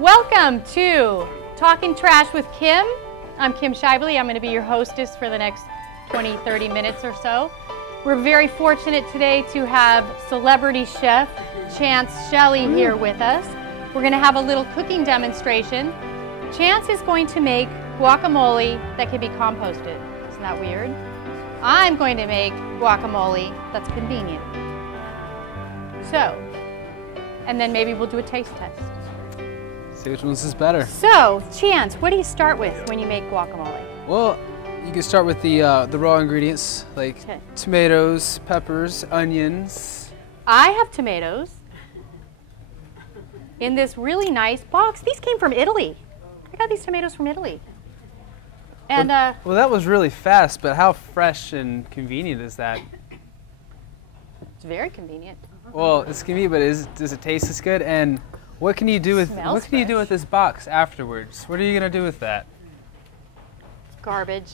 Welcome to Talking Trash with Kim. I'm Kim Shively. I'm going to be your hostess for the next 20-30 minutes or so. We're very fortunate today to have celebrity chef Chance Shelley here with us. We're going to have a little cooking demonstration. Chance is going to make guacamole that can be composted. Isn't that weird? I'm going to make guacamole that's convenient. So, and then maybe we'll do a taste test. See which one's is better. So, Chance, what do you start with when you make guacamole? Well, you can start with the raw ingredients like tomatoes, peppers, onions. I have tomatoes in this really nice box. These came from Italy. I got these tomatoes from Italy. And well, that was really fast, but how fresh and convenient is that? It's very convenient. Well, it's convenient, but does it taste as good? And what can you do with this box afterwards? What are you gonna do with that? Garbage.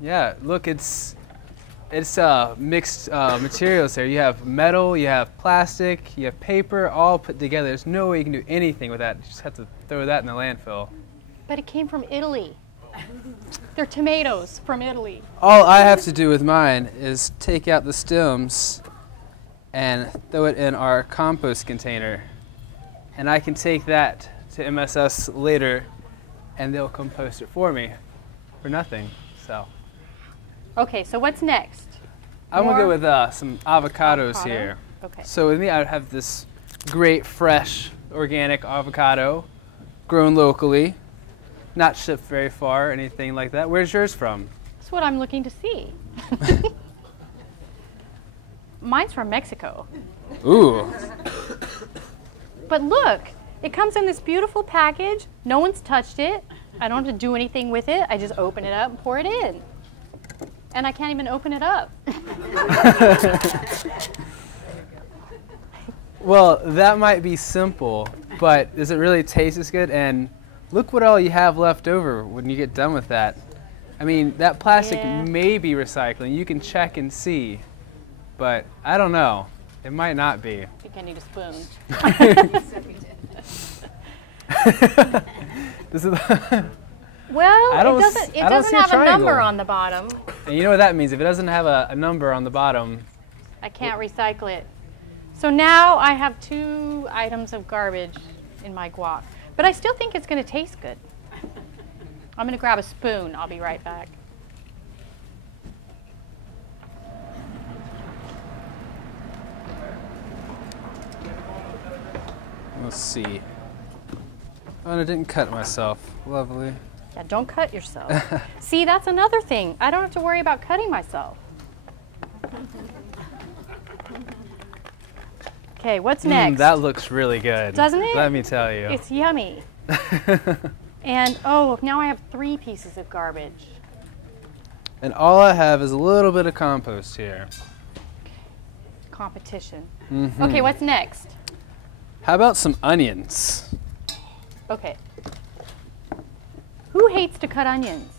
Yeah, look, it's mixed materials there. You have metal, you have plastic, you have paper, all put together. There's no way you can do anything with that. You just have to throw that in the landfill. But it came from Italy. They're tomatoes from Italy. All I have to do with mine is take out the stems and throw it in our compost container. And I can take that to MSS later and they'll compost it for me for nothing. So. Okay, so what's next? I'm going to go with some avocados here. Okay. So with me, I have this great, fresh, organic avocado grown locally, not shipped very far or anything like that. Where's yours from? That's what I'm looking to see. Mine's from Mexico. Ooh. But look, it comes in this beautiful package. No one's touched it. I don't have to do anything with it. I just open it up and pour it in. And I can't even open it up. Well, that might be simple, but does it really taste as good? And look what all you have left over when you get done with that. I mean, that plastic may be recycling. You can check and see, but I don't know. It might not be. I think I need a spoon. Well, it doesn't have a number on the bottom. And you know what that means? If it doesn't have a number on the bottom, I can't recycle it. So now I have 2 items of garbage in my guac. But I still think it's going to taste good. I'm going to grab a spoon. I'll be right back. Let's see. Oh, and I didn't cut myself. Lovely. Yeah, don't cut yourself. See, that's another thing. I don't have to worry about cutting myself. Okay, what's next? That looks really good. Doesn't it? Let me tell you. It's yummy. And, oh, now I have 3 pieces of garbage. And all I have is a little bit of compost here. Competition. Mm-hmm. Okay, what's next? How about some onions? Okay. Who hates to cut onions?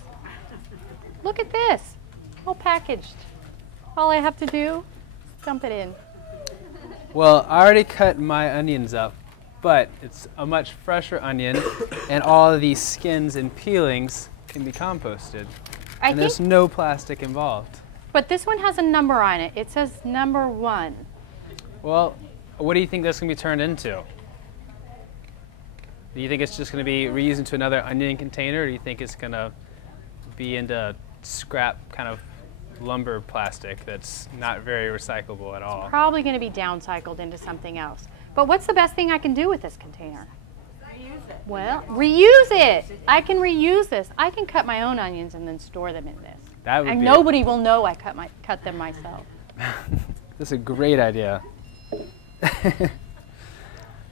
Look at this. All packaged. All I have to do is dump it in. Well, I already cut my onions up, but it's a much fresher onion, and all of these skins and peelings can be composted. And there's no plastic involved. But this one has a number on it. It says number 1. Well, what do you think that's going to be turned into? Do you think it's just going to be reused into another onion container, or do you think it's going to be into scrap kind of lumber plastic that's not very recyclable at all? It's probably going to be downcycled into something else. But what's the best thing I can do with this container? Reuse it. Well, reuse it. I can reuse this. I can cut my own onions and then store them in this. That would and nobody will know I cut them myself. That's a great idea.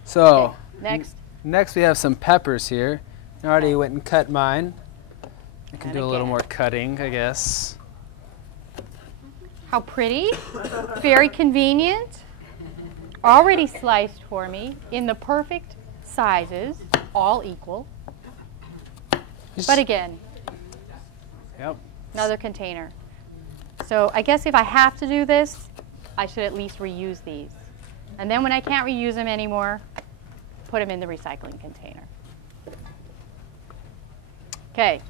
So, okay, next we have some peppers here. I already went and cut mine. I can do a little more cutting, I guess. How pretty. Very convenient. Already sliced for me in the perfect sizes, all equal. But again, another container. So I guess if I have to do this, I should at least reuse these. And then when I can't reuse them anymore, put them in the recycling container. Okay.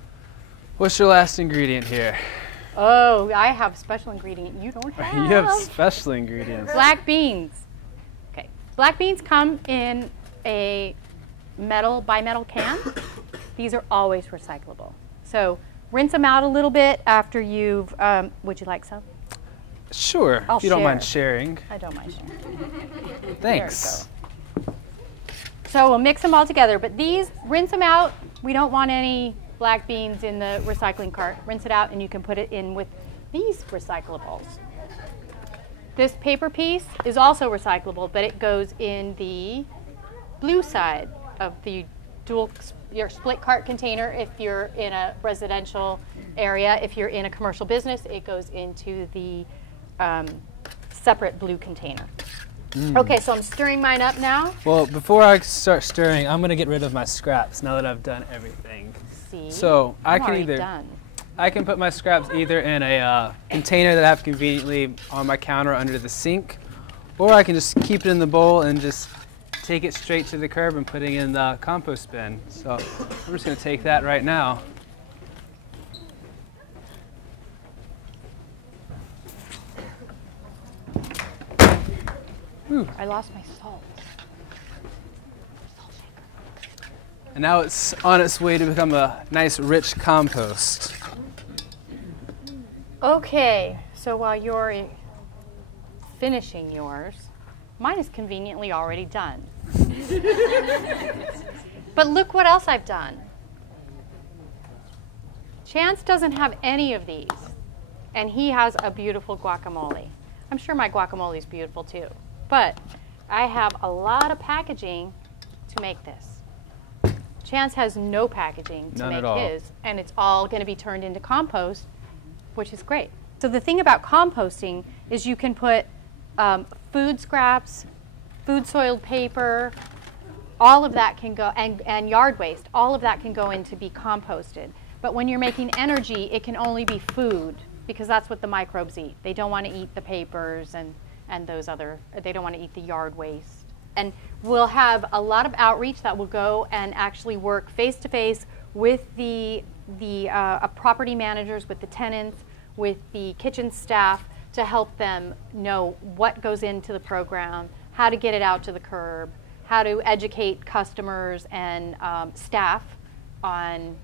What's your last ingredient here? Oh, I have special ingredient you don't have. You have special ingredients. Black beans. Okay. Black beans come in a bimetal can. These are always recyclable. So rinse them out a little bit after you've, would you like some? Sure, I'll if you don't mind sharing. I don't mind sharing. Thanks. So we'll mix them all together, but these, rinse them out. We don't want any black beans in the recycling cart. Rinse it out and you can put it in with these recyclables. This paper piece is also recyclable, but it goes in the blue side of the your split cart container. If you're in a residential area, if you're in a commercial business, it goes into the separate blue container. Okay, so I'm stirring mine up now. Well, before I start stirring, I'm going to get rid of my scraps now that I've done everything. See? So I can I can put my scraps either in a container that I have conveniently on my counter under the sink, or I can just keep it in the bowl and just take it straight to the curb and put it in the compost bin. So I'm just going to take that right now. Ooh, I lost my salt. Salt shaker. And now it's on its way to become a nice rich compost. Okay, so while you're finishing yours, mine is conveniently already done. But look what else I've done. Chance doesn't have any of these, and he has a beautiful guacamole. I'm sure my guacamole is beautiful too, but I have a lot of packaging to make this. Chance has no packaging to make his, and it's all going to be turned into compost, which is great. So the thing about composting is you can put food scraps, food soiled paper, all of that can go, and yard waste, all of that can go in to be composted. But when you're making energy, it can only be food, because that's what the microbes eat. They don't want to eat the papers and those other, they don't want to eat the yard waste. And we'll have a lot of outreach that will go and actually work face-to-face with the property managers, with the tenants, with the kitchen staff, to help them know what goes into the program, how to get it out to the curb, how to educate customers and staff on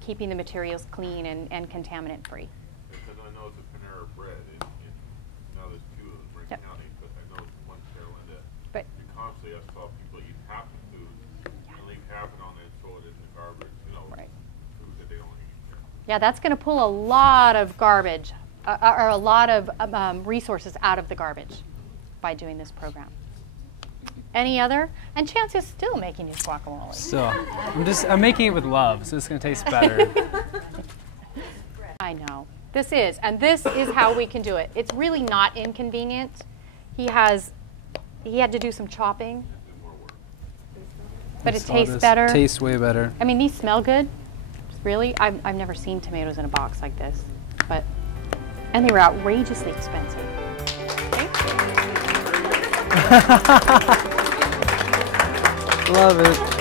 keeping the materials clean and contaminant free. Because I know it's a Panera Bread, now there's two of them in Marin County, but I know it's one Carolina. But you constantly, I saw people eat half the food and leave half it on there and throw it in the garbage, food that they don't eat. Yeah, that's going to pull a lot of garbage, or a lot of resources out of the garbage by doing this program. Any other? And Chance is still making his guacamole. So I'm making it with love, so it's going to taste better. I know. This is how we can do it. It's really not inconvenient. He had to do some chopping, but it tastes better. Tastes way better. I mean, these smell good. Really, I've never seen tomatoes in a box like this, and they were outrageously expensive. Love it.